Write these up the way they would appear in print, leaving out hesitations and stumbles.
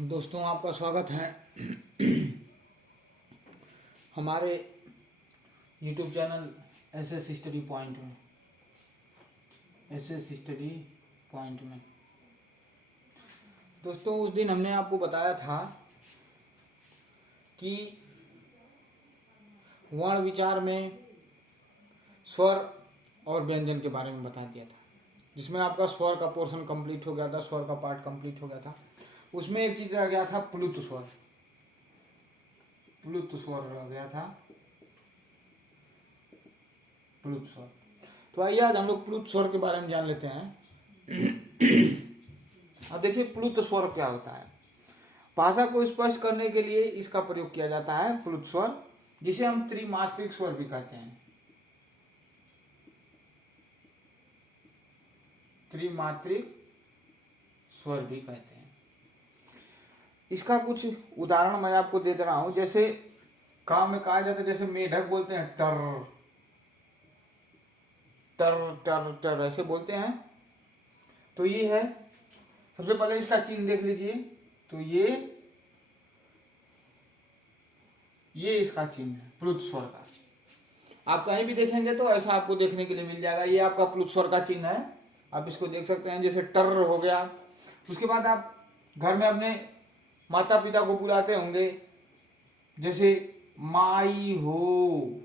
दोस्तों, आपका स्वागत है हमारे YouTube channel SS study point में। दोस्तों, उस दिन हमने आपको बताया था कि वर्ण विचार में स्वर और व्यंजन के बारे में बता दिया था, जिसमें आपका स्वर का पोर्शन कंप्लीट हो गया था, स्वर का पार्ट कंप्लीट हो गया था। उसमें एक चीज रह गया था, प्लुत स्वर रह गया था, प्लुत स्वर। तो आइए आज हम लोग प्लुत स्वर के बारे में जान लेते हैं। अब देखिए, प्लुत स्वर क्या होता है। भाषा को स्पष्ट करने के लिए इसका प्रयोग किया जाता है, प्लुत स्वर, जिसे हम त्रिमात्रिक स्वर भी कहते हैं। त्रिमात्रिक स्वर भी कहते हैं। इसका कुछ उदाहरण मैं आपको दे रहा हूं। जैसे काम में कहा जाता है, जैसे मेढक बोलते हैं टर टर टर टर, ऐसे बोलते हैं। तो ये है, सबसे पहले इसका चिन्ह देख लीजिए। तो ये इसका चिन्ह है प्लुत स्वर का। आप कहीं भी देखेंगे तो ऐसा आपको देखने के लिए मिल जाएगा। ये आपका प्लुत स्वर का चिन्ह है, आप इसको देख सकते हैं। जैसे टर हो गया। उसके बाद आप घर में अपने माता पिता को बुलाते होंगे, जैसे माई हो,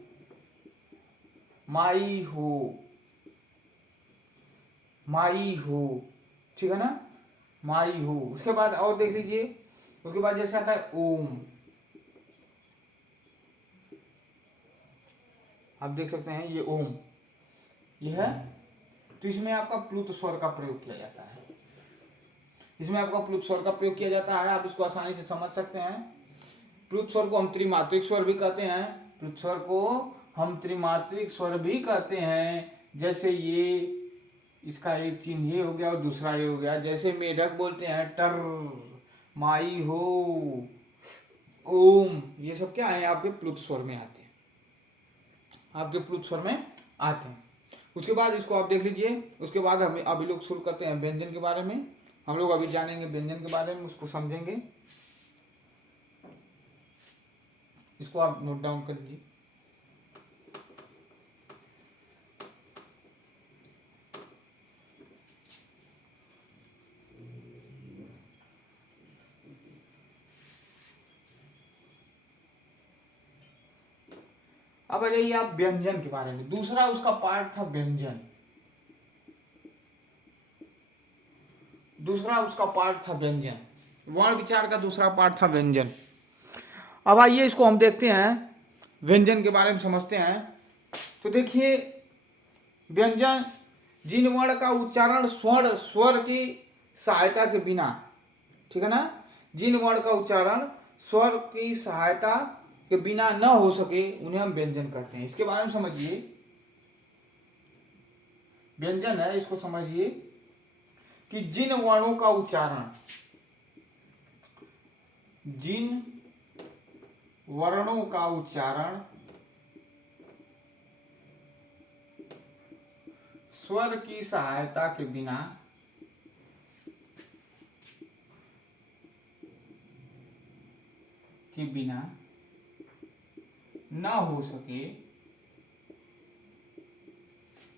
माई हो, माई हो, ठीक है ना, माई हो। उसके बाद और देख लीजिए, उसके बाद जैसे आता है ओम, आप देख सकते हैं ये ओम, ये है। तो इसमें आपका प्लुत स्वर का प्रयोग किया जाता है। इसमें आपका प्लुत स्वर का प्रयोग किया जाता है, आप इसको आसानी से समझ सकते हैं। प्लुत स्वर को हम त्रिमात्रिक स्वर भी कहते हैं। प्लुत स्वर को हम त्रिमात्रिक स्वर भी कहते हैं। जैसे ये, इसका एक चिन्ह ये हो गया और दूसरा ये हो गया। जैसे मेढक बोलते हैं टर, माई हो, ओम, ये सब क्या है, आपके प्लुत स्वर में आते हैं, आपके प्लुत स्वर में आते हैं। उसके बाद इसको आप देख लीजिए। उसके बाद हम अभी लोग शुरू करते हैं व्यंजन के बारे में। हम लोग अभी जानेंगे व्यंजन के बारे में, उसको समझेंगे। इसको आप नोट डाउन कर लीजिए। अब आ जाइए आप व्यंजन के बारे में। दूसरा उसका पार्ट था व्यंजन। दूसरा उसका पार्ट था व्यंजन। वर्ण विचार का दूसरा पार्ट था व्यंजन। अब आइए इसको हम देखते हैं, व्यंजन के बारे में समझते हैं। तो देखिए, व्यंजन जिन वर्ण का उच्चारण स्वर की सहायता के बिना, ठीक है ना, जिन वर्ण का उच्चारण स्वर की सहायता के बिना न हो सके, उन्हें हम व्यंजन कहते हैं। इसके बारे में समझिए। व्यंजन है, इसको समझिए कि जिन वर्णों का उच्चारण, जिन वर्णों का उच्चारण स्वर की सहायता के बिना न हो सके,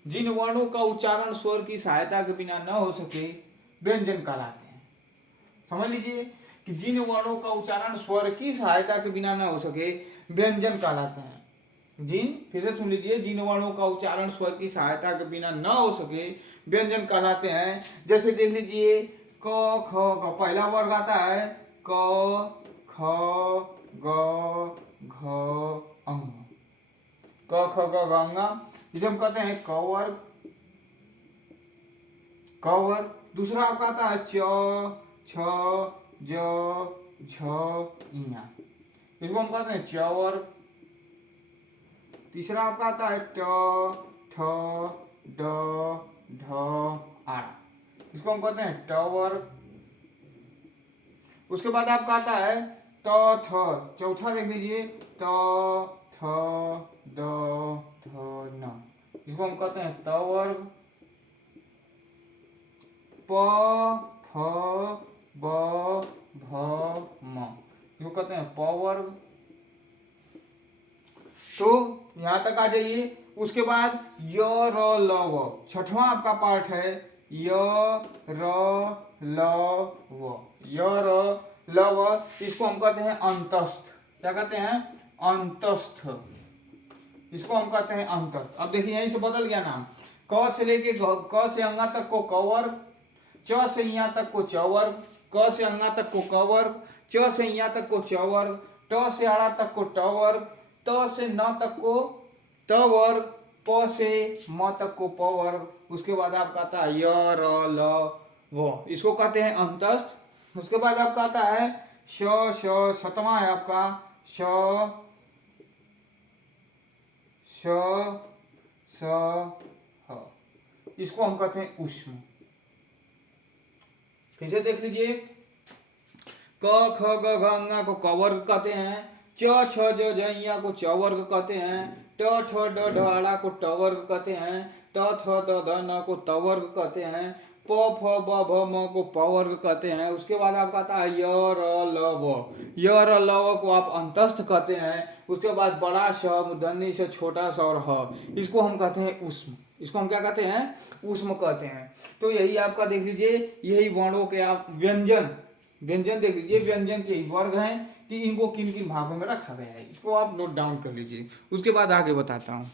जिन वर्णों का उच्चारण स्वर की सहायता के बिना न हो सके, व्यंजन कहलाते हैं। समझ लीजिए कि जिन वर्णों का उच्चारण स्वर की सहायता के बिना न हो सके, व्यंजन कहलाते हैं। फिर से सुन लीजिए, जिन वर्णों का उच्चारण स्वर की सहायता के बिना न हो सके, व्यंजन कहलाते हैं। जैसे देख लीजिए, क ख ग, पहला वर्ग आता है क ख ग घ अंग, क ख ग घ अंग, जिसे हम कहते हैं क वर्ग, क वर्ग। दूसरा आपका आता है च छ ज झ इया, इसको हम कहते हैं च वर्ग। तीसरा आपका आता है ट ठ ड ढ आ, इसको हम कहते हैं ट वर्ग। उसके बाद आपका आता है त थ, चौथा देख लीजिए, त थ द ध न, इसको हम कहते हैं त वर्ग। प फ ब भ इसको कहते हैं प वर्ग। तो यहां तक आ जाइए। उसके बाद य र ल व, छठवां आपका पार्ट है य र ल व, य र ल व। इसको हम कहते हैं अंतस्थ। क्या कहते हैं? अंतस्थ। इसको हम कहते हैं अंतस्थ। अब देखिए यहीं से बदल गया नाम। क से लेके क से अंगा तक को क वर्ग, च से यहाँ तक को च वर्ग, क से अंगा तक को क वर्ग, च से यहाँ तक को च वर्ग, ट से आड़ा तक को ट वर्ग, त से न तक को त वर्ग, प से म तक को प वर्ग। उसके बाद आपका आता है य र ल व, इसको कहते हैं अंतस्थ। उसके बाद आपका आता है श श, सतवां है आपका श श स ह, इसको हम कहते हैं ऊष्म। फिर से देख लीजिए। क ख ग घ ङ को क वर्ग कहते हैं, च छ ज झ ञ को च वर्ग कहते हैं, ट ठ ड ढ ड़ को ट वर्ग कहते हैं, त थ द ध न को त वर्ग कहते हैं, प फ ब भ म को प वर्ग कहते हैं। उसके बाद आपका आता है य र ल व, य र ल व को आप अंतस्थ कहते हैं। उसके बाद बड़ा श, मूर्धन्य ष, छोटा स और ह, इसको हम कहते हैं ऊष्म। इसको हम क्या कहते हैं? ऊष्म कहते हैं। तो यही आपका देख लीजिए, यही वर्णों के आप व्यंजन, व्यंजन देख लीजिए, व्यंजन के वर्ग हैं कि इनको किन किन भागों में रखा गया है। इसको आप नोट डाउन कर लीजिए। उसके बाद आगे बताता हूं।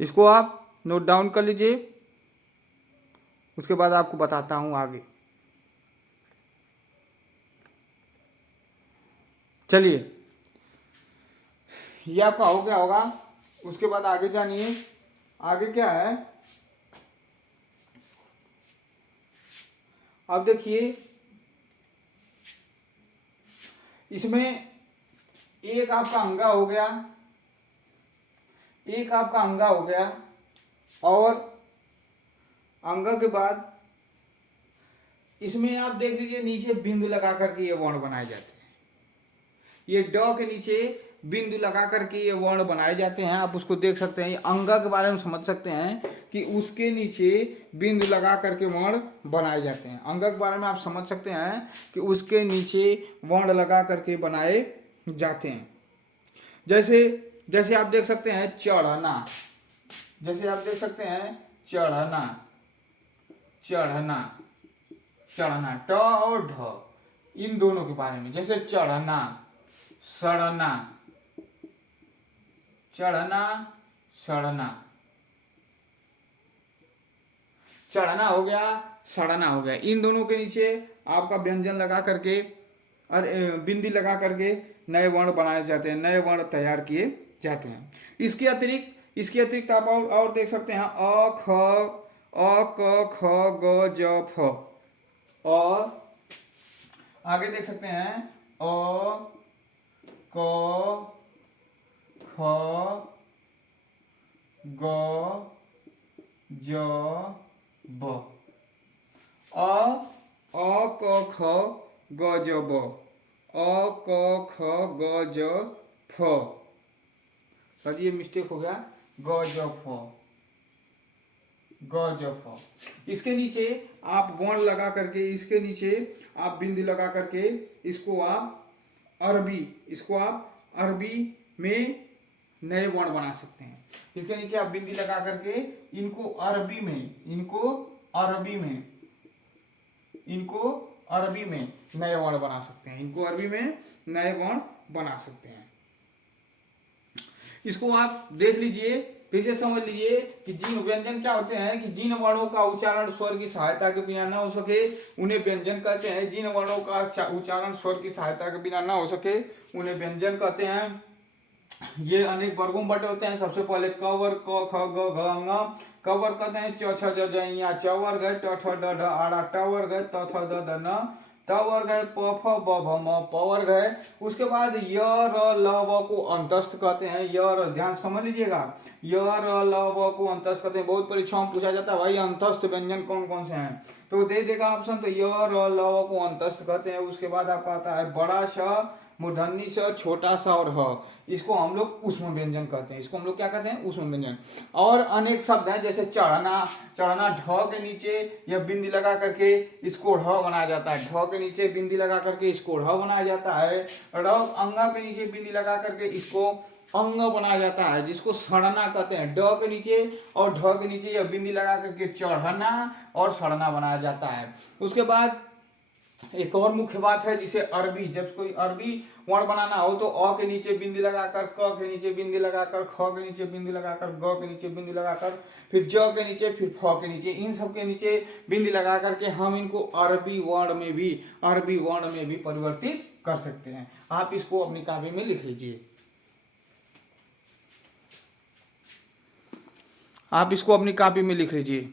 इसको आप नोट डाउन कर लीजिए। उसके बाद आपको बताता हूं आगे। चलिए, ये आपका हो गया होगा। उसके बाद आगे जानिए, आगे क्या है। अब देखिए, इसमें एक आपका अंगा हो गया, एक आपका अंगा हो गया, और अंगा के बाद इसमें आप देख लीजिए नीचे बिंदु लगा करके ये वर्ण बनाए जाते हैं। ये ड के नीचे बिंदु लगा करके ये वर्ण बनाए जाते हैं। आप उसको देख सकते हैं, अंगा के बारे में समझ सकते हैं कि उसके नीचे बिंदु लगा करके वर्ण बनाए जाते हैं। अंगा के बारे में आप समझ सकते हैं कि उसके नीचे वर्ण लगा करके बनाए जाते हैं। जैसे जैसे आप देख सकते हैं चढ़ना, जैसे आप देख सकते हैं चढ़ना, चढ़ना, चढ़ना, ट और ढ, इन दोनों के बारे में। जैसे चढ़ना, सड़ना, चढ़ना, सड़ना, चढ़ना हो गया, सड़ना हो गया। इन दोनों के नीचे आपका व्यंजन लगा करके और बिंदी लगा करके नए वर्ण बनाए जाते हैं, नए वर्ण तैयार किए जाते हैं। इसके अतिरिक्त आप और देख सकते हैं अ क ख ग ज फ, और आगे देख सकते हैं अ क ख ग ज ब, अ क ख ग ज ब, अ क ख ग ज फ। सर ये मिस्टेक हो गया, ग ज फ, ग ज फ। इसके नीचे आप वर्ण लगा करके, इसके नीचे आप बिंदु लगा करके इसको आप अरबी में नए वर्ण बना सकते हैं। इसके नीचे आप बिंदी लगा करके इनको अरबी में नए वर्ण बना सकते हैं। इनको अरबी में नए वर्ण बना सकते हैं। इसको आप देख लीजिए, फिर से समझ लीजिए कि जिन व्यंजन क्या होते हैं कि जिन वर्णों का उच्चारण स्वर की सहायता के बिना न हो सके उन्हें व्यंजन कहते हैं। जिन वर्णों का उच्चारण स्वर की सहायता के बिना न हो सके उन्हें व्यंजन कहते हैं। ये अनेक वर्गों में बटे होते हैं। सबसे पहले क वर्ग, क ख ग घ ङ। क वर्ग कहते हैं च छ ज झ ञ च वर्ग है, ट ठ ड ढ आड़ा ट वर्ग है, त थ द ध न त वर्ग है, प फ ब भ म प वर्ग है। उसके बाद य र ल व को अंतस्थ कहते हैं। य र, ध्यान समझ लीजिएगा, य र ल व को अंतस्थ कहते हैं। बहुत परीक्षाओं में पूछा जाता है भाई अंतस्थ व्यंजन कौन कौन से हैं, तो दे देगा ऑप्शन, तो य र ल व को अंतस्थ कहते हैं। उसके बाद आपका आता है बड़ा स, मूर्धन्य स, छोटा सा और ह, इसको हम लोग ऊष्म व्यंजन कहते हैं। इसको हम लोग क्या कहते हैं, ऊष्म व्यंजन। और अनेक शब्द हैं जैसे चढ़ना, चढ़ना ढ के नीचे या बिंदी लगा करके इसको ढ बनाया जाता है। ढ के नीचे बिंदी लगा करके इसको ढ बनाया जाता है। र अंगा के नीचे बिंदी लगा करके इसको अंग बनाया जाता है, जिसको सड़ना कहते हैं। ड के नीचे और ढ के नीचे या बिंदी लगा करके चढ़ना और सड़ना बनाया जाता है। उसके बाद एक और मुख्य बात है, जिसे अरबी, जब कोई अरबी वर्ण बनाना हो तो अ के नीचे बिंदी लगाकर, क के नीचे बिंदी लगाकर, ख के नीचे बिंदी लगाकर, ग के नीचे बिंदी लगाकर, फिर ज के नीचे, फिर फ के नीचे, इन सब के नीचे बिंदी लगा करके हम इनको अरबी वर्ण में भी परिवर्तित कर सकते हैं। आप इसको अपनी कापी में लिख लीजिए। आप इसको अपनी कॉपी में लिख लीजिए।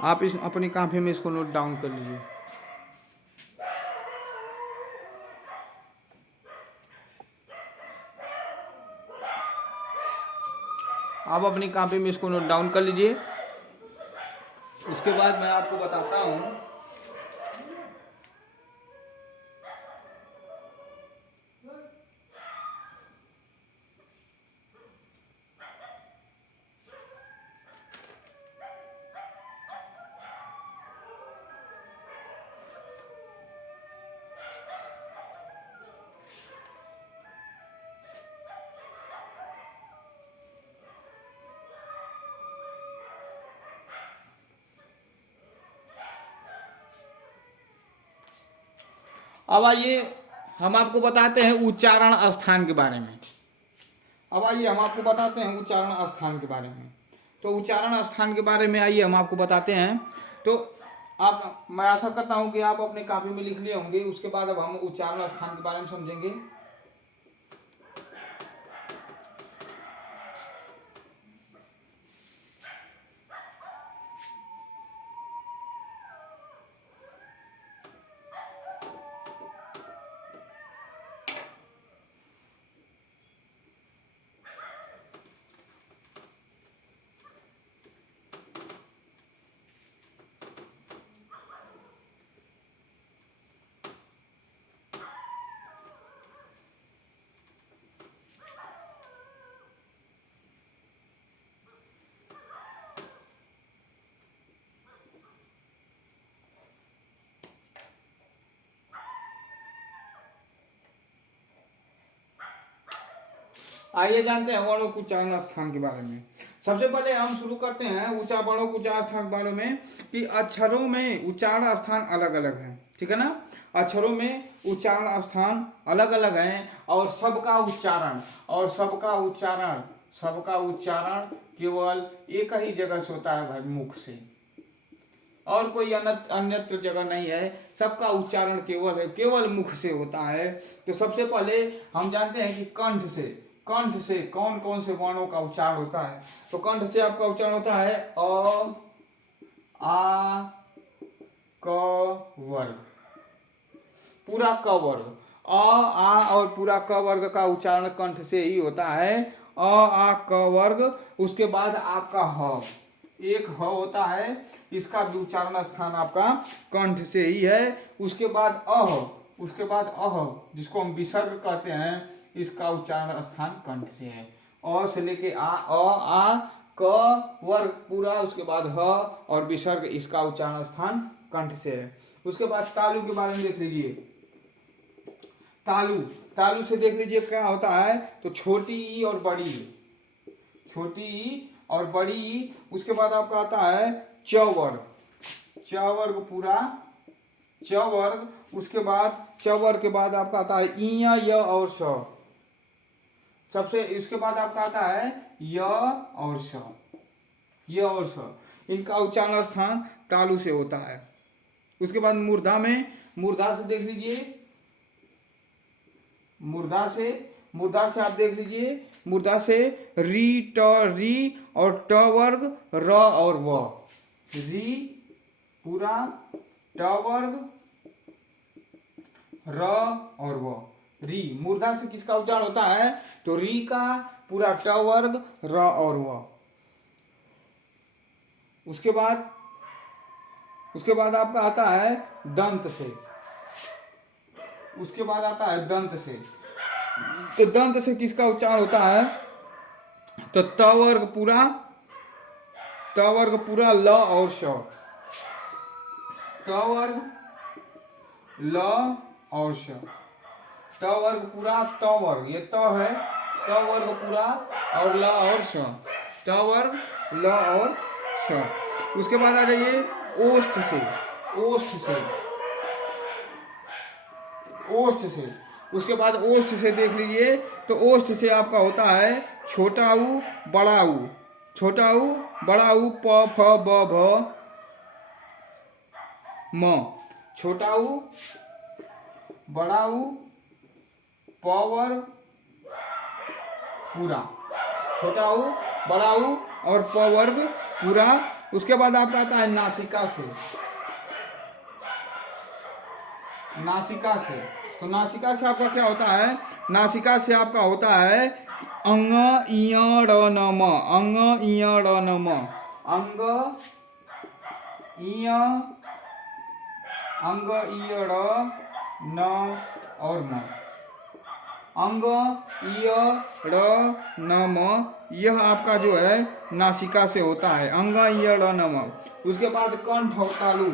आप इस अपनी कॉपी में इसको नोट डाउन कर लीजिए। आप अपनी कॉपी में इसको नोट डाउन कर लीजिए। उसके बाद मैं आपको बताता हूँ, अब आइए हम आपको बताते हैं उच्चारण स्थान के बारे में। अब आइए हम आपको बताते हैं उच्चारण स्थान के बारे में। तो उच्चारण स्थान के बारे में आइए हम आपको बताते हैं। तो आप, मैं आशा करता हूं कि आप अपने कॉपी में लिख लिए होंगे। उसके बाद अब हम उच्चारण स्थान के बारे में समझेंगे। आइए जानते हैं वर्णों के उच्चारण स्थान के बारे में। सबसे पहले हम शुरू करते हैं वर्णों के उच्चारण स्थान के बारे में, कि अक्षरों में उच्चारण स्थान अलग अलग है। ठीक है ना, अक्षरों में उच्चारण स्थान अलग अलग हैं, और सबका उच्चारण केवल एक ही जगह से होता है भाई, मुख से, और कोई अन्यत्र जगह नहीं है। सबका उच्चारण केवल मुख से होता है। तो सबसे पहले हम जानते हैं कि कंठ से कौन कौन से वर्णों का उच्चारण होता है। तो कंठ से आपका उच्चारण होता है अ, आ, क वर्ग, पूरा क वर्ग, अ, आ और पूरा क वर्ग का उच्चारण कंठ से ही होता है। अ, आ, क वर्ग। उसके बाद आपका ह, एक ह होता है, इसका भी उच्चारण स्थान आपका कंठ से ही है। उसके बाद अह, जिसको हम विसर्ग कहते हैं, इसका उच्चारण स्थान कंठ से है। अ से लेके आ, क वर्ग पूरा, उसके बाद ह और विसर्ग, इसका उच्चारण स्थान कंठ से है। उसके बाद तालु के बारे में देख लीजिए। तालु से देख लीजिए क्या होता है। तो छोटी ई और बड़ी ई। उसके बाद आपका आता है च वर्ग पूरा, च वर्ग। उसके बाद च वर्ग के बाद आपका आता है इया, य और स, सबसे इसके बाद आपका आता है य और श, य और स, इनका उच्चारण स्थान तालु से होता है। उसके बाद मूर्धा में, मूर्धा से देख लीजिए, मूर्धा से आप देख लीजिए, मूर्धा से री ट री और ट वर्ग र और व, री पूरा ट वर्ग र और व, री मूर्धा से किसका उच्चारण होता है, तो री का पूरा ट वर्ग र और व। उसके बाद आपका आता है दंत से, उसके बाद आता है दंत से। तो दंत से किसका उच्चारण होता है, तो त वर्ग पूरा ल और श, त वर्ग ल और श, त वर्ग पूरा त वर्ग, ये त है, त वर्ग पूरा और ल और श, त वर्ग ल और श। उसके बाद आ जाइए ओष्ठ से, ओष्ठ से, ओष्ठ से। उसके बाद ओष्ठ से देख लीजिए, तो ओष्ठ से आपका होता है छोटा ऊ बड़ा ऊ, छोटा ऊ बड़ा ऊ प फ ब भ म, छोटा ऊ बड़ा ऊ प वर्ग पूरा, छोटा ऊ बड़ा ऊ और प वर्ग पूरा। उसके बाद आपका आता है नासिका से, नासिका से। तो नासिका से आपका क्या होता है, नासिका से आपका होता है अंग इय ड़ न म, अंग इय ड़ न म, अंग इय ड़ न और म, अंग इय ड़ न म, यह आपका जो है नासिका से होता है, अंग इय ड़ न म। उसके बाद कंठ और तालु,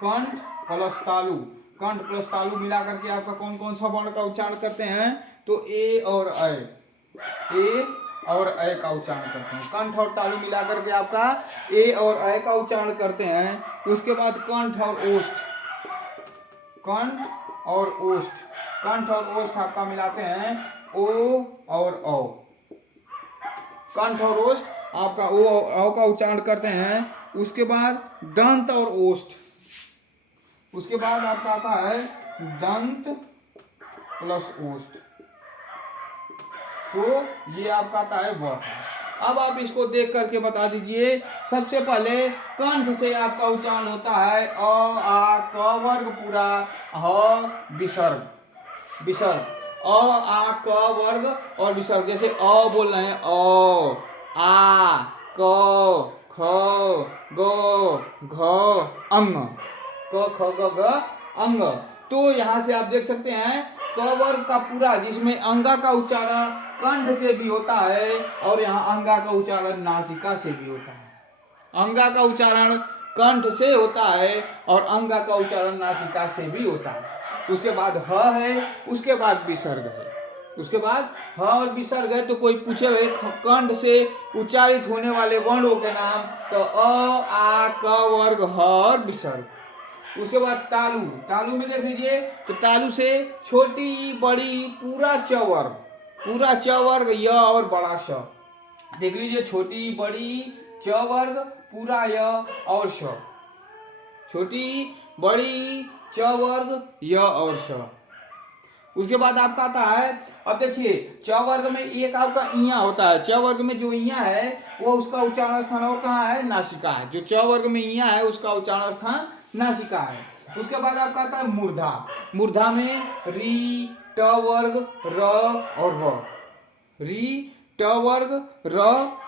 कंठ प्लस तालु, कंठ प्लस तालु मिला करके आपका कौन कौन सा वर्ण का उच्चारण करते हैं, तो ए और अ, ए और अ का उच्चारण करते हैं। कंठ और तालु मिला करके आपका ए और अ का उच्चारण करते हैं। उसके बाद कंठ और ओष्ठ, कंठ और ओष्ठ, कंठ और ओष्ठ आपका मिलाते हैं ओ और औ, कंठ और ओष्ठ आपका ओ और औ का उच्चारण करते हैं। उसके बाद दंत और ओष्ठ, उसके बाद आपका आता है दंत प्लस ओष्ठ, तो ये आपका आता है व। अब आप इसको देख करके बता दीजिए। सबसे पहले कंठ से आपका उच्चारण होता है अ आ क वर्ग पूरा ह विसर्ग, विसर्ग अ आ क वर्ग और विसर्ग। जैसे अ बोल रहे हैं अ आ क ख ग घ अंग, क ख ग घ अंग। तो यहाँ से आप देख सकते हैं क वर्ग का पूरा, जिसमें अंगा का उच्चारण कंठ से भी होता है और यहाँ अंगा का उच्चारण नासिका से भी होता है। अंगा का उच्चारण कंठ से होता है और अंगा का उच्चारण नासिका से भी होता है। उसके बाद ह है, उसके बाद विसर्ग है, उसके बाद ह और विसर्ग है। तो कोई पूछे भाई कंठ से उच्चारित होने वाले वर्णों के नाम, तो अ आ क वर्ग ह और विसर्ग। उसके बाद तालु, तालु में देख लीजिए, तो तालु से छोटी बड़ी पूरा च वर्ग, पूरा च वर्ग य और बड़ा श। देख लीजिए छोटी बड़ी च वर्ग पूरा य और श, छोटी बड़ी च वर्ग य और श। उसके बाद आपका आता है, अब देखिए च वर्ग में एक आपका इया होता है, च वर्ग में जो इया है वो उसका उच्चारण स्थान और कहाँ है, नासिका है। जो च वर्ग में इया है उसका उच्चारण स्थान नासिका है। उसके बाद आपका आता है मूर्धा, मूर्धा में री ट वर्ग र और व, री ट वर्ग र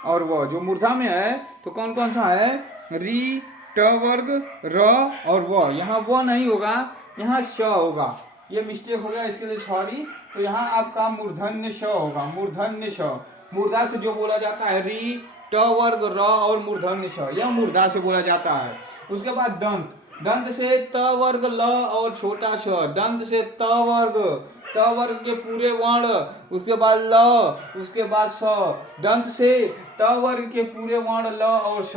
और व। जो मूर्धा में है तो कौन कौन सा है, री ट वर्ग र और व। यहाँ व नहीं होगा, यहाँ श होगा, ये मिस्टेक हो गया, इसके लिए सॉरी। तो यहाँ आपका मूर्धन्य श होगा, मूर्धन्य श। मूर्धा से जो बोला जाता है री ट वर्ग र और मूर्धन्य श, यह मूर्धा से बोला जाता है। उसके बाद दंत, दंत से त वर्ग ल और छोटा श, दंत से त त वर्ग के पूरे वर्ण, उसके बाद ल, उसके बाद स। दंत से त वर्ग के पूरे वर्ण ल और श।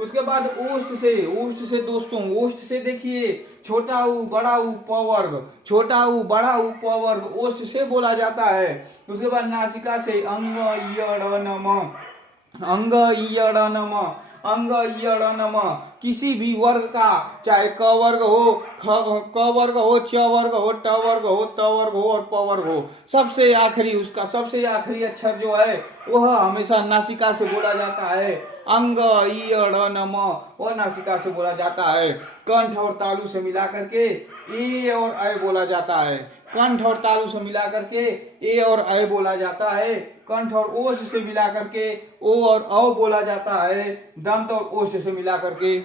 उसके बाद ओष्ठ से दोस्तों, ओष्ठ से देखिए छोटा ऊ बड़ा ऊ प वर्ग, छोटा ऊ बड़ा ऊ प वर्ग ओष्ठ से बोला जाता है। उसके बाद नासिका से अंग य ड़ न म, अंग य ड़ न म, अंग य ड़ न म। किसी भी वर्ग का, चाहे क वर्ग हो, क वर्ग हो, च वर्ग हो, ट वर्ग हो, त वर्ग हो और प वर्ग हो, सबसे आखिरी उसका सबसे आखिरी अक्षर जो है वह हमेशा नासिका से बोला जाता है। अंग इ ड़ न म, वह नासिका से बोला जाता है। कंठ और तालु से मिला करके ए और ऐ बोला जाता है। कंठ और तालु से मिला करके ए और ऐ बोला जाता है। कंठ और ओष्ठ से मिला करके ओ और औ बोला जाता है। दंत और ओष्ठ से मिला करके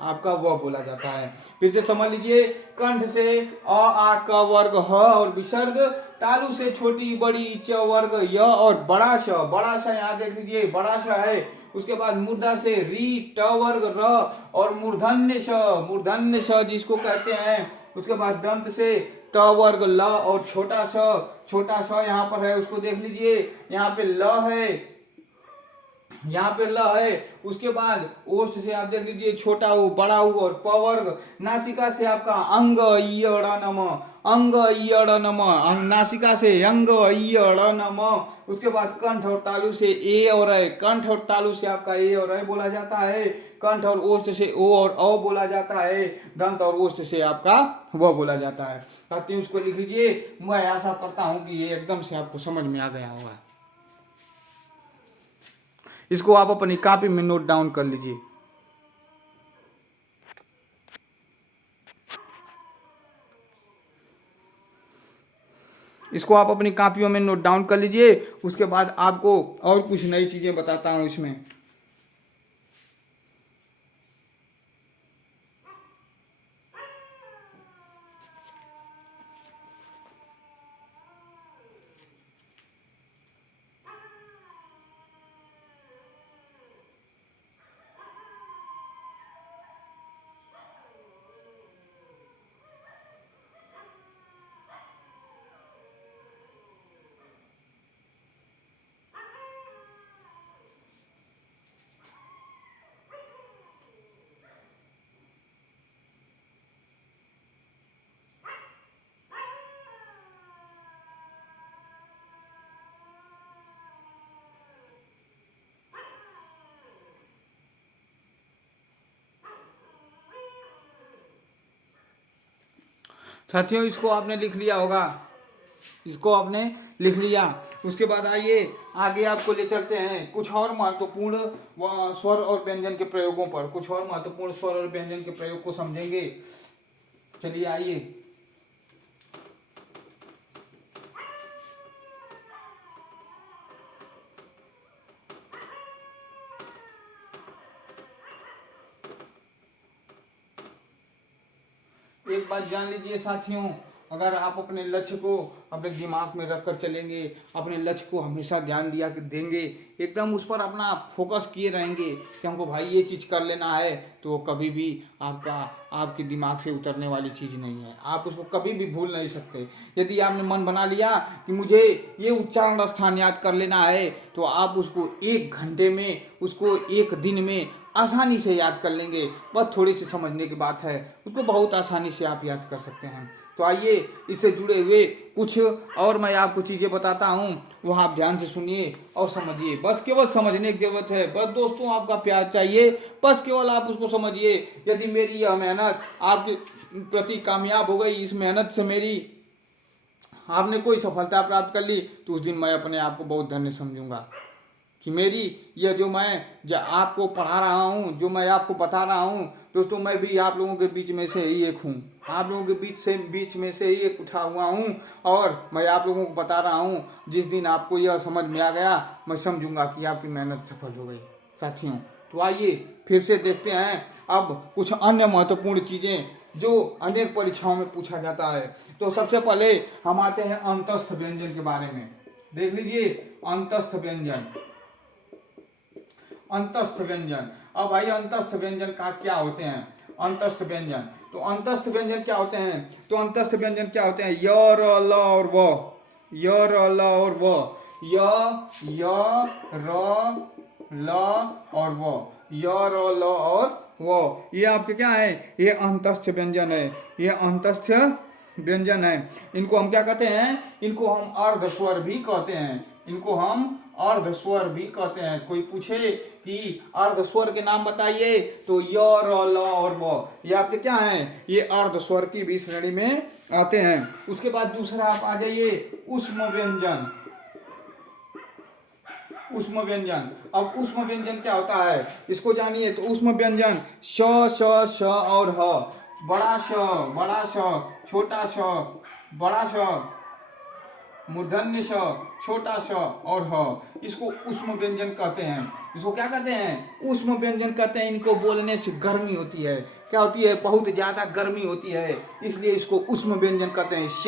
आपका व बोला जाता है। फिर से समझ लीजिए, कंठ से अ आ क वर्ग ह और विसर्ग, तालु से छोटी बड़ी च वर्ग य और बड़ा श यहाँ देख लीजिए बड़ा श है। उसके बाद मूर्धा से री ट वर्ग र और मूर्धन्य श जिसको कहते हैं। उसके बाद दंत से त वर्ग ल और छोटा स यहाँ पर है, उसको देख लीजिए यहाँ पे ल है, यहाँ पे ल है। उसके बाद ओष्ठ से आप देख लीजिए छोटा ऊ बड़ा ऊ और प वर्ग। नासिका से आपका अंग इ ड़ न म, अंग इ ड़ न म, नासिका से अंग इ ड़ न म। उसके बाद कंठ और तालु से ए और ऐ, कंठ और तालु से आपका ए और ऐ बोला जाता है। कंठ और ओष्ठ से ओ और औ बोला जाता है। दंत और ओष्ठ से आपका व बोला जाता है। साथियों इसको लिख लीजिए। मैं आशा करता हूँ कि ये एकदम से आपको समझ में आ गया होगा। इसको आप अपनी कॉपी में नोट डाउन कर लीजिए। इसको आप अपनी कॉपियों में नोट डाउन कर लीजिए। उसके बाद आपको और कुछ नई चीजें बताता हूं इसमें। साथियों इसको आपने लिख लिया होगा, इसको आपने लिख लिया। उसके बाद आइए आगे आपको ले चलते हैं कुछ और महत्वपूर्ण स्वर और व्यंजन के प्रयोगों पर, कुछ और महत्वपूर्ण स्वर और व्यंजन के प्रयोग को समझेंगे। चलिए आइए। एक बात जान लीजिए साथियों, अगर आप अपने लक्ष्य को अपने दिमाग में रखकर चलेंगे, अपने लक्ष्य को हमेशा ज्ञान दिया देंगे, एकदम उस पर अपना फोकस किए रहेंगे कि हमको भाई ये चीज़ कर लेना है, तो वो कभी भी आपके दिमाग से उतरने वाली चीज़ नहीं है। आप उसको कभी भी भूल नहीं सकते। यदि आपने मन बना लिया कि मुझे ये उच्चारण स्थान याद कर लेना है, तो आप उसको 1 घंटे में, उसको 1 दिन में आसानी से याद कर लेंगे। बस थोड़ी सी समझने की बात है, उसको बहुत आसानी से आप याद कर सकते हैं। तो आइए इससे जुड़े हुए कुछ और मैं आपको चीज़ें बताता हूँ, वह आप ध्यान से सुनिए और समझिए। बस केवल समझने की जरूरत है, बस दोस्तों आपका प्यार चाहिए, बस केवल आप उसको समझिए। यदि मेरी यह मेहनत आपके प्रति कामयाब हो गई, इस मेहनत से मेरी आपने कोई सफलता प्राप्त कर ली, तो उस दिन मैं अपने आप को बहुत धन्य समझूंगा कि मेरी यह जो मैं आपको पढ़ा रहा हूँ, जो मैं आपको बता रहा हूँ दोस्तों, मैं भी आप लोगों के बीच में से ही एक हूँ, आप लोगों के बीच में से ही एक उठा हुआ हूँ, और मैं आप लोगों को बता रहा हूँ। जिस दिन आपको यह समझ में आ गया, मैं समझूंगा कि आपकी मेहनत सफल हो गई। साथियों तो आइए फिर से देखते हैं अब कुछ अन्य महत्वपूर्ण चीज़ें जो अनेक परीक्षाओं में पूछा जाता है। तो सबसे पहले हम आते हैं अंतस्थ व्यंजन के बारे में। देख लीजिए अंतस्थ व्यंजन, अंतस्थ व्यंजन। अब भाई अंतस्थ व्यंजन का क्या होते हैं? अंतस्थ व्यंजन। तो अंतस्थ व्यंजन क्या होते हैं? तो अंतस्थ व्यंजन क्या होते हैं? य, र, ल और व, य, र, ल और व, य, र, ल और व, य, र, ल और वो, ये आपके क्या है? ये अंतस्थ व्यंजन है, ये अंतस्थ व्यंजन है। इनको हम क्या कहते हैं? इनको हम अर्ध स्वर भी कहते हैं, इनको हम अर्ध स्वर भी कहते हैं। कोई पूछे कि अर्ध स्वर के नाम बताइए तो य, र, ल और व, ये आपके क्या हैं? ये अर्ध स्वर की भी श्रेणी में आते हैं। उसके बाद दूसरा आप आ जाइए ऊष्म व्यंजन। ऊष्म व्यंजन, अब ऊष्म व्यंजन क्या होता है इसको जानिए। तो ऊष्म व्यंजन श, श, श और ह, बड़ा श, बड़ा श, छोटा श, बड़ा श, मूर्धन्य श, छोटा श और ह, इसको ऊष्म व्यंजन कहते हैं। इसको क्या कहते हैं? ऊष्म व्यंजन कहते हैं। इनको बोलने से गर्मी होती है, क्या होती है? बहुत ज्यादा गर्मी होती है, इसलिए इसको ऊष्म व्यंजन कहते हैं। श,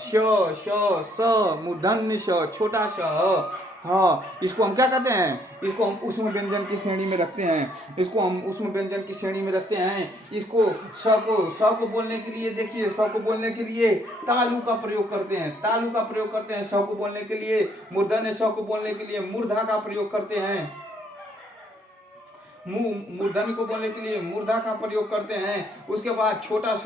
श, श, स, मूर्धन्य श, छोटा श, हाँ, इसको हम क्या कहते हैं? इसको हम ऊष्म व्यंजन की श्रेणी में रखते हैं, इसको हम ऊष्म व्यंजन की श्रेणी में रखते हैं। इसको स को बोलने के लिए, देखिए स को बोलने के लिए तालु का प्रयोग करते हैं, तालु का प्रयोग करते हैं। स को बोलने के लिए मूर्धन्य स को बोलने के लिए मूर्धा का प्रयोग करते हैं, मूर्धन्य को बोलने के लिए मूर्धा का प्रयोग करते हैं। उसके बाद छोटा स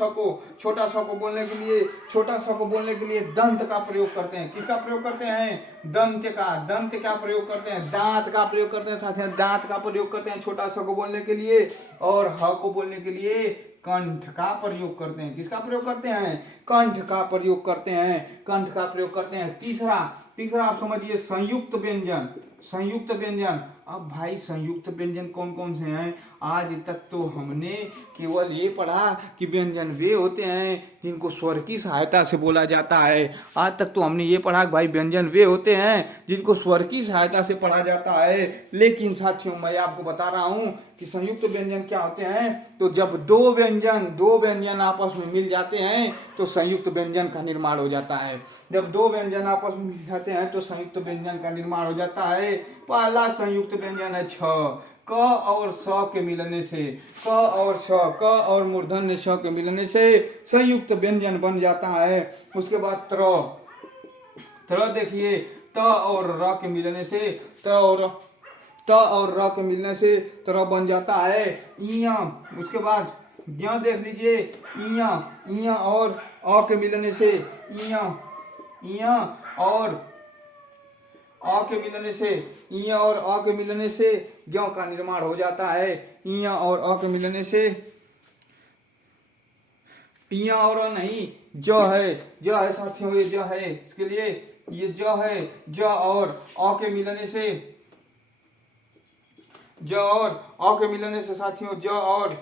को बोलने के लिए, छोटा स को बोलने के लिए दंत का प्रयोग करते हैं। किसका प्रयोग करते हैं? दंत का प्रयोग करते हैं, दांत का प्रयोग करते हैं, साथ ही दांत का प्रयोग करते हैं छोटा स को बोलने के लिए। और ह को बोलने के लिए कंठ का प्रयोग करते हैं। किसका प्रयोग करते हैं? कंठ का प्रयोग करते हैं, कंठ का प्रयोग करते हैं। तीसरा आप समझिए संयुक्त व्यंजन। संयुक्त व्यंजन, अब भाई संयुक्त व्यंजन कौन कौन से हैं? आज तक तो हमने केवल ये पढ़ा कि व्यंजन वे होते हैं जिनको स्वर की सहायता से बोला जाता है। आज तक तो हमने ये पढ़ा कि भाई व्यंजन वे होते हैं जिनको स्वर की सहायता से पढ़ा जाता है। लेकिन साथियों मैं आपको बता रहा हूँ कि संयुक्त व्यंजन क्या होते हैं। तो जब दो व्यंजन आपस में मिल जाते हैं तो संयुक्त व्यंजन का निर्माण हो जाता है। जब दो व्यंजन आपस में मिल जाते हैं तो संयुक्त व्यंजन का निर्माण हो जाता है। पहला संयुक्त व्यंजन है छ, क और स के मिलने से, क और स, क और मूर्धन्य श के मिलने से संयुक्त व्यंजन बन जाता है। उसके बाद त्र देखिए, त और र के मिलने से, त और र के मिलने से त्र बन जाता है। इया, उसके बाद ज्ञ देख लीजिए, इया और अ के मिलने से, इया और अ के मिलने से, इया और अ के मिलने से ज्ञ का निर्माण हो जाता है। इया और अ के मिलने से, इया और अ नहीं, ज है साथियों, ये ज है, इसके लिए ये ज है। ज और अ के मिलने से, ज और अ के मिलने से साथियों, ज और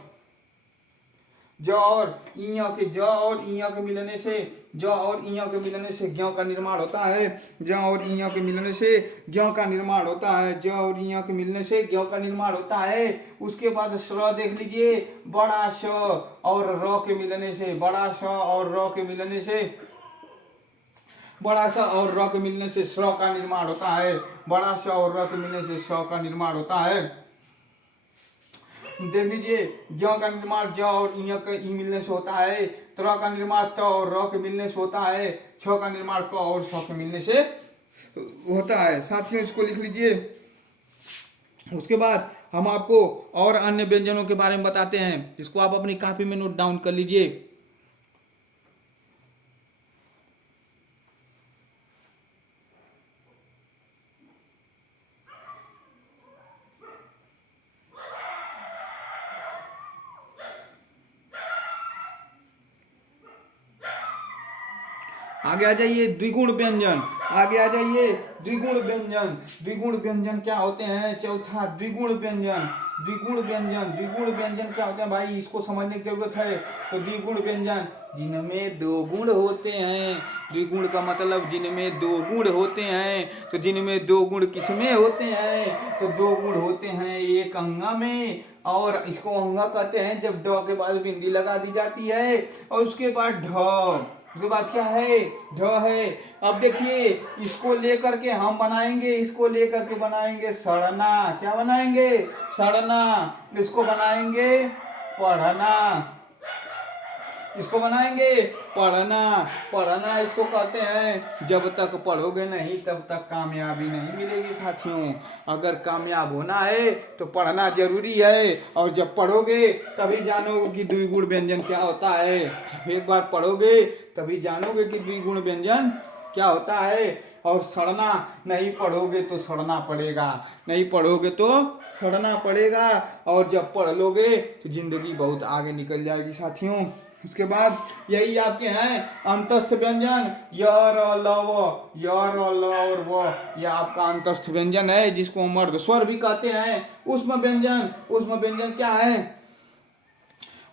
इया के, ज और इया के मिलने से, ज और इया के मिलने से ज्ञ का निर्माण होता है। ज और इया के मिलने से ज्ञ का निर्माण होता है। ज और इया के मिलने से ज्ञ का निर्माण होता है। उसके बाद स्र देख लीजिए, बड़ा श और र के मिलने से, बड़ा श और र के मिलने से, बड़ा सा और र के मिलने से स्र का निर्माण होता है। बड़ा सा और र के मिलने से स्र का निर्माण होता है। देख लीजिए, ज का निर्माण ज और इ के ई मिलने से होता है। त्र का निर्माण त और र के मिलने से होता है। छ का निर्माण क और स के मिलने से होता है। साथियों इसको लिख लीजिए। उसके बाद हम आपको और अन्य व्यंजनों के बारे में बताते हैं, जिसको आप अपनी कॉपी में नोट डाउन कर लीजिए। आगे आ जाइए द्विगुण व्यंजन, आगे आ जाइए द्विगुण व्यंजन। द्विगुण व्यंजन क्या होते हैं? चौथा द्विगुण व्यंजन, द्विगुण व्यंजन क्या होते हैं भाई, इसको समझने की जरूरत है। तो द्विगुण व्यंजन जिनमें दो गुण होते हैं। द्विगुण का मतलब जिनमें दो गुण होते हैं। तो जिनमें दो गुण किसमें होते हैं? तो दो गुण होते हैं एक अंगा में, और इसको अंगा कहते हैं जब ड के बाद बिंदी लगा दी जाती है, और उसके बाद ढ, उसके बाद क्या है? ढ है। अब देखिए इसको लेकर के हम बनाएंगे, इसको लेकर के बनाएंगे सड़ना। क्या बनाएंगे? सड़ना। इसको बनाएंगे पढ़ना, इसको बनाएंगे पढ़ना। पढ़ना इसको कहते हैं, जब तक पढ़ोगे नहीं तब तक कामयाबी नहीं मिलेगी साथियों। अगर कामयाब होना है तो पढ़ना जरूरी है, और जब पढ़ोगे तभी जानोगे कि द्विगुण व्यंजन क्या होता है। एक बार पढ़ोगे तभी जानोगे कि द्विगुण व्यंजन क्या होता है। और सड़ना, नहीं पढ़ोगे तो सड़ना पड़ेगा, नहीं पढ़ोगे तो सड़ना पड़ेगा। और जब पढ़ लोगे तो जिंदगी बहुत आगे निकल जाएगी साथियों। उसके बाद यही आपके हैं अंतस्थ व्यंजन, य र ल व, य र ल और व, यह आपका अंतस्थ व्यंजन है, जिसको मर्द स्वर भी कहते हैं। उष्म व्यंजन, उष्म व्यंजन क्या है?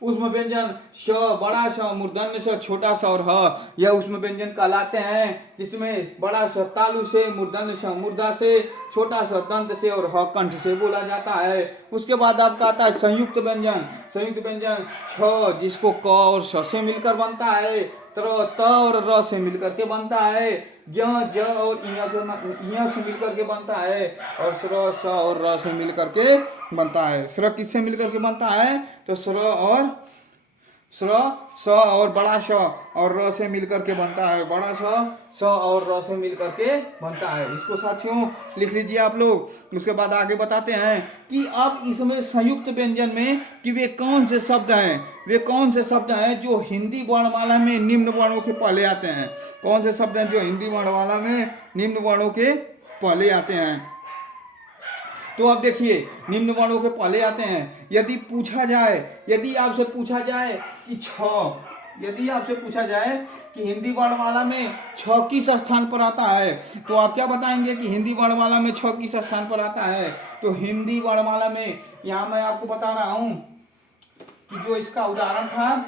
उष्म व्यंजन श बड़ा श, मूर्धन्य श छोटा स और ह, यह उष्म व्यंजन कहलाते हैं, जिसमें बड़ा स तालु से, मूर्धन्य स मूर्धा से, छोटा स दंत से और ह कंठ से बोला जाता है। उसके बाद आपका आता है संयुक्त व्यंजन। संयुक्त व्यंजन छ, जिसको क और स से मिलकर बनता है, त्र त और र से मिलकर के बनता है, ज ज और इ से मिलकर के बनता है, और स्र स और र से मिलकर के बनता है। स्र किससे मिलकर के बनता है? तो स्र स और बड़ा श और र से मिलकर के बनता है, बड़ा स और र से मिलकर के बनता है। इसको साथियों लिख लीजिए आप लोग। उसके बाद आगे बताते हैं कि अब इसमें संयुक्त व्यंजन में कि वे कौन से शब्द हैं, वे कौन से शब्द हैं जो हिंदी वर्णमाला में निम्न वर्णों के पहले आते हैं। कौन से शब्द हैं जो हिंदी वर्णमाला में निम्न वर्णों के पहले आते हैं? तो अब देखिए, निम्न वर्णों के पहले आते हैं। यदि पूछा जाए, यदि आपसे पूछा जाए कि छ, यदि आपसे पूछा जाए कि हिंदी वर्णमाला में छ किस स्थान पर आता है, तो आप क्या बताएंगे कि हिंदी वर्णमाला में छ किस स्थान पर आता है? तो हिंदी वर्णमाला में, यहां मैं आपको बता रहा हूं कि जो इसका उदाहरण था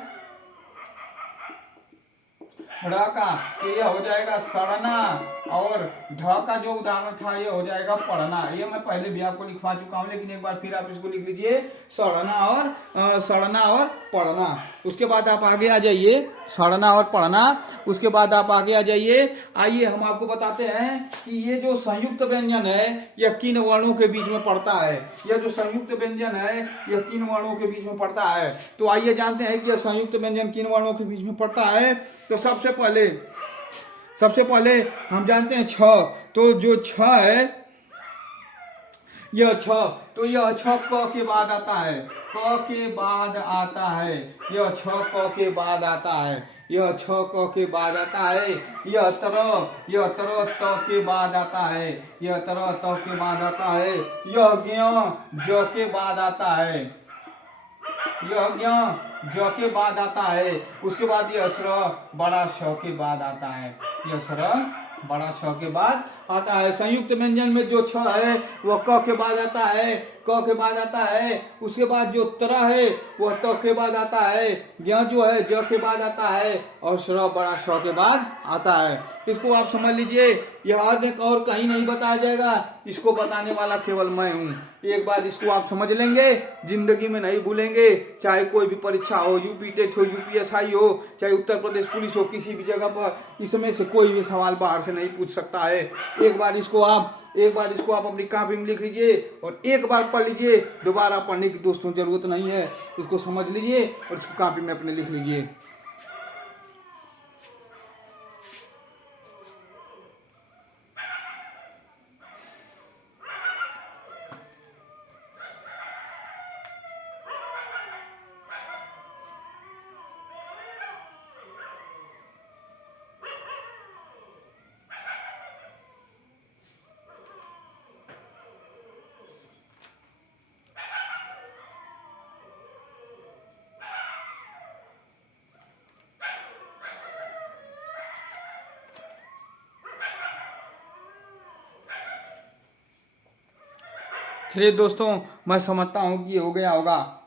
ढ का, तो यह हो जाएगा सड़ना, और ढ का जो उदाहरण था यह हो जाएगा पढ़ना। ये मैं पहले भी आपको लिखवा चुका हूं, लेकिन एक बार फिर आप इसको लिख लीजिए, सड़ना और पढ़ना। उसके बाद आप आगे आ जाइए, सड़ना और पढ़ना। उसके बाद आप आगे आ जाइए। आइए हम आपको बताते हैं कि ये जो संयुक्त व्यंजन है यह किन वर्णों के बीच में पड़ता है। यह जो संयुक्त व्यंजन है यह किन वर्णों के बीच में पड़ता है। तो आइए जानते हैं कि यह संयुक्त व्यंजन किन वर्णों के बीच में पड़ता है। तो सबसे पहले हम जानते हैं छ। तो जो छ है, यह छ, तो यह छ क के बाद आता है, क के बाद आता है, यह छ क के बाद आता है, यह छ क के बाद आता है। यह तर त के बाद आता है, यह तर त के बाद आता है। यह ज्ञ ज के बाद आता है, यह ज्ञ ज के बाद आता है। उसके बाद यह स्र बड़ा श के बाद आता है, यह स्र बड़ा श के बाद आता है। संयुक्त व्यंजन में जो छ है वह क के बाद आता है, क के बाद आता है। उसके बाद जो त्र है वह त के बाद आता है, ज्ञ जो है ज के बाद आता है, और स्र बड़ा श के बाद आता है। इसको आप समझ लीजिए, यह और कहीं नहीं बताया जाएगा, इसको बताने वाला केवल मैं हूँ। एक बार इसको आप समझ लेंगे, जिंदगी में नहीं भूलेंगे। चाहे कोई भी परीक्षा हो, यूपी टेट हो, यूपीएसआई हो, चाहे उत्तर प्रदेश पुलिस हो, किसी भी जगह पर इसमें से कोई भी सवाल बाहर से नहीं पूछ सकता है। एक बार इसको आप अपनी कॉपी में लिख लीजिए और एक बार पढ़ लीजिए। दोबारा पढ़ने की दोस्तों जरूरत नहीं है, इसको समझ लीजिए और इसको कॉपी में अपने लिख लीजिए। चलिए दोस्तों, मैं समझता हूँ कि ये हो गया होगा।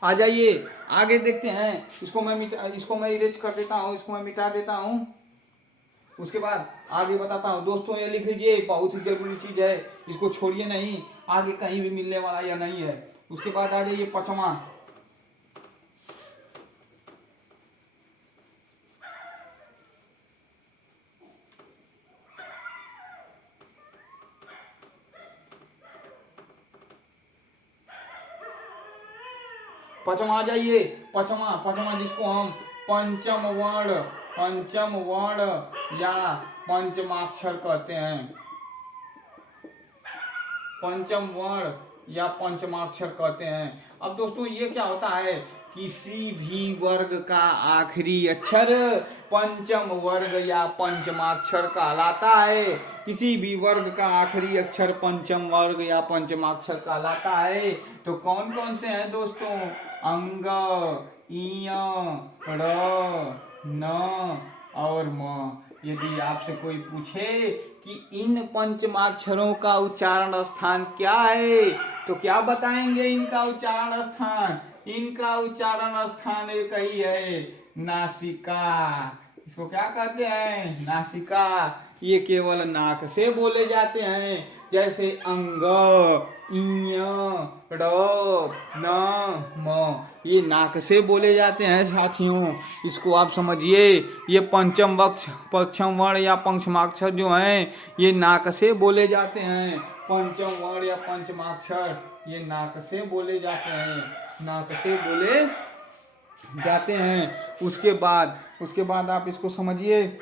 आ जाइए आगे देखते हैं। इसको मैं इरेज कर देता हूँ, इसको मैं मिटा देता हूँ। उसके बाद आगे बताता हूँ दोस्तों, ये लिख लीजिए, बहुत ही जरूरी चीज है, इसको छोड़िए नहीं, आगे कहीं भी मिलने वाला या नहीं है। उसके बाद आ जाइए पांचवा, पांचवा आ जाइए, पांचवा पांचवा जिसको हम पंचम वर्ण या पंचमाक्षर कहते हैं, पंचम वर्ण या पंचमाक्षर कहते हैं। अब दोस्तों ये क्या होता है, किसी भी वर्ग का आखिरी अक्षर पंचम वर्ग या पंचमाक्षर कहलाता है। किसी भी वर्ग का आखिरी अक्षर पंचम वर्ग या पंचमाक्षर कहलाता है। तो कौन कौन से हैं दोस्तों, अंग, इय, ड़, न और म। यदि आपसे कोई पूछे कि इन पंचमाक्षरों का उच्चारण स्थान क्या है, तो क्या बताएंगे इनका उच्चारण स्थान? इनका उच्चारण स्थान एक ही है, नासिका। इसको क्या कहते हैं, नासिका। ये केवल नाक से बोले जाते हैं, जैसे अंग, इय, ड़, न, म, ये नाक से बोले जाते हैं साथियों। इसको आप समझिए, ये पंचम वर्ण या पंचमाक्षर जो हैं, ये नाक से बोले जाते हैं। पंचम वर्ण या पंचमाक्षर ये नाक से बोले जाते हैं, नाक से बोले जाते हैं। उसके बाद आप इसको समझिए,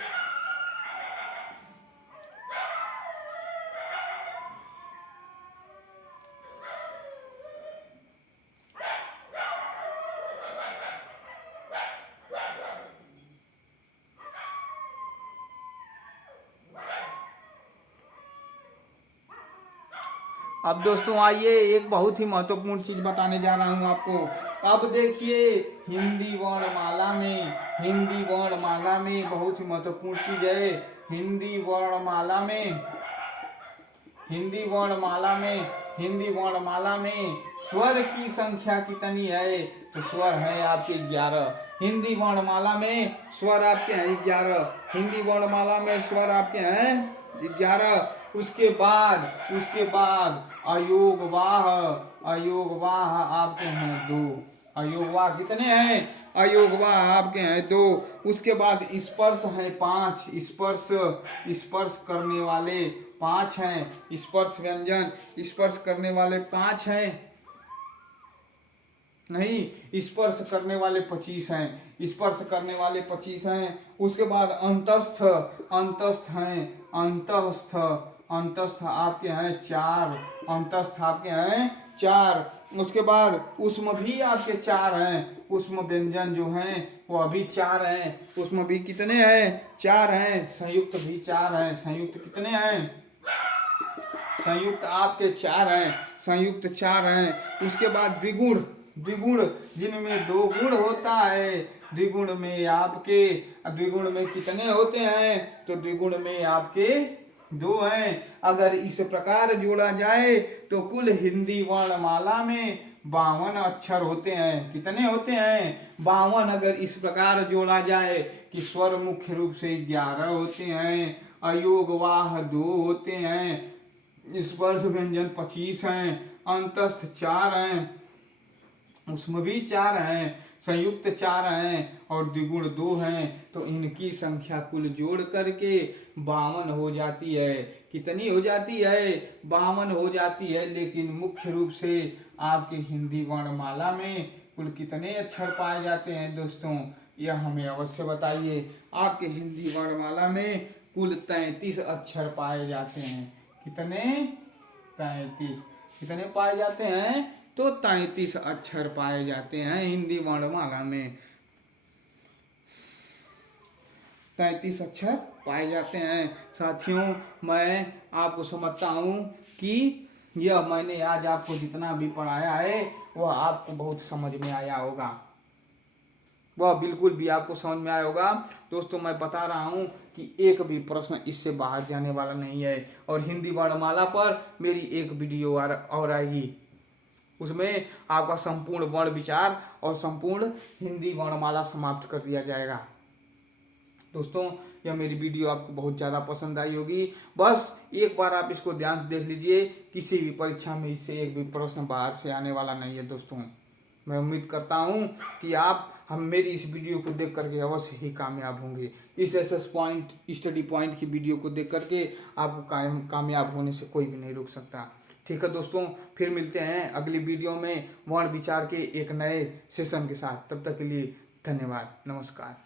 अब दोस्तों आइए, एक बहुत ही महत्वपूर्ण चीज बताने जा रहा हूं आपको। अब देखिए, हिंदी वर्णमाला में बहुत ही महत्वपूर्ण चीज है। हिंदी वर्णमाला में स्वर की संख्या कितनी है? तो स्वर है आपके 11। हिंदी वर्णमाला में स्वर आपके हैं 11। हिंदी वर्णमाला में स्वर आपके हैं 11। उसके बाद अयोगवाह आपके हैं 2। अयोगवाह कितने हैं? अयोगवाह आपके हैं 2। उसके बाद स्पर्श हैं 5। स्पर्श करने वाले 5 हैं। स्पर्श व्यंजन स्पर्श करने वाले 5 हैं, नहीं, स्पर्श करने वाले 25 हैं। स्पर्श करने वाले 25 हैं। उसके बाद अंतस्थ आपके हैं 4। अंतस्थ आपके हैं 4। उसके बाद उष्म भी आपके 4 हैं। उष्म व्यंजन जो हैं वो अभी 4 हैं। उष्म भी कितने हैं? 4 हैं। संयुक्त भी 4 हैं। संयुक्त कितने हैं? संयुक्त आपके 4 हैं। संयुक्त 4 हैं। उसके बाद द्विगुण जिनमें 2 गुण होता है। द्विगुण में कितने होते हैं? तो द्विगुण में आपके 2 हैं। अगर इस प्रकार जोड़ा जाए तो कुल हिंदी वर्णमाला में 52 अक्षर होते हैं। कितने होते हैं? 52। अगर इस प्रकार जोड़ा जाए कि स्वर मुख्य रूप से 11 होते हैं, अयोगवाह 2 होते हैं, स्पर्श व्यंजन 25 हैं, अंतस्थ 4 हैं, उसमें भी 4 हैं, संयुक्त 4 हैं और द्विगुण 2 हैं। तो इनकी संख्या कुल जोड़ करके 52 हो जाती है। कितनी हो जाती है? 52 हो जाती है। लेकिन मुख्य रूप से आपके हिंदी वर्णमाला में कुल कितने अक्षर पाए जाते हैं दोस्तों? यह हमें अवश्य बताइए। आपके हिंदी वर्णमाला में कुल 33 अक्षर पाए जाते हैं। कितने? 33। कितने पाए जाते हैं? तो 33 अक्षर पाए जाते हैं हिंदी वर्णमाला में। 33 अक्षर पाए जाते हैं। साथियों, मैं आपको समझता हूँ कि यह मैंने आज आपको जितना भी पढ़ाया है वह आपको बहुत समझ में आया होगा। वह बिल्कुल भी आपको समझ में आया होगा। दोस्तों, मैं बता रहा हूँ कि एक भी प्रश्न इससे बाहर जाने वाला नहीं है। और हिंदी वर्णमाला पर मेरी एक वीडियो और आएगी, उसमें आपका संपूर्ण वर्ण विचार और संपूर्ण हिंदी वर्णमाला समाप्त कर दिया जाएगा। दोस्तों यह मेरी वीडियो आपको बहुत ज़्यादा पसंद आई होगी। बस एक बार आप इसको ध्यान से देख लीजिए, किसी भी परीक्षा में इससे एक भी प्रश्न बाहर से आने वाला नहीं है दोस्तों। मैं उम्मीद करता हूँ कि आप हम मेरी इस वीडियो को देख करके अवश्य ही कामयाब होंगे। इस एसएस पॉइंट स्टडी पॉइंट की वीडियो को देख करके आपको कामयाब होने से कोई भी नहीं रोक सकता। ठीक है दोस्तों, फिर मिलते हैं अगली वीडियो में वर्ण विचार के एक नए सेशन के साथ। तब तक के लिए धन्यवाद, नमस्कार।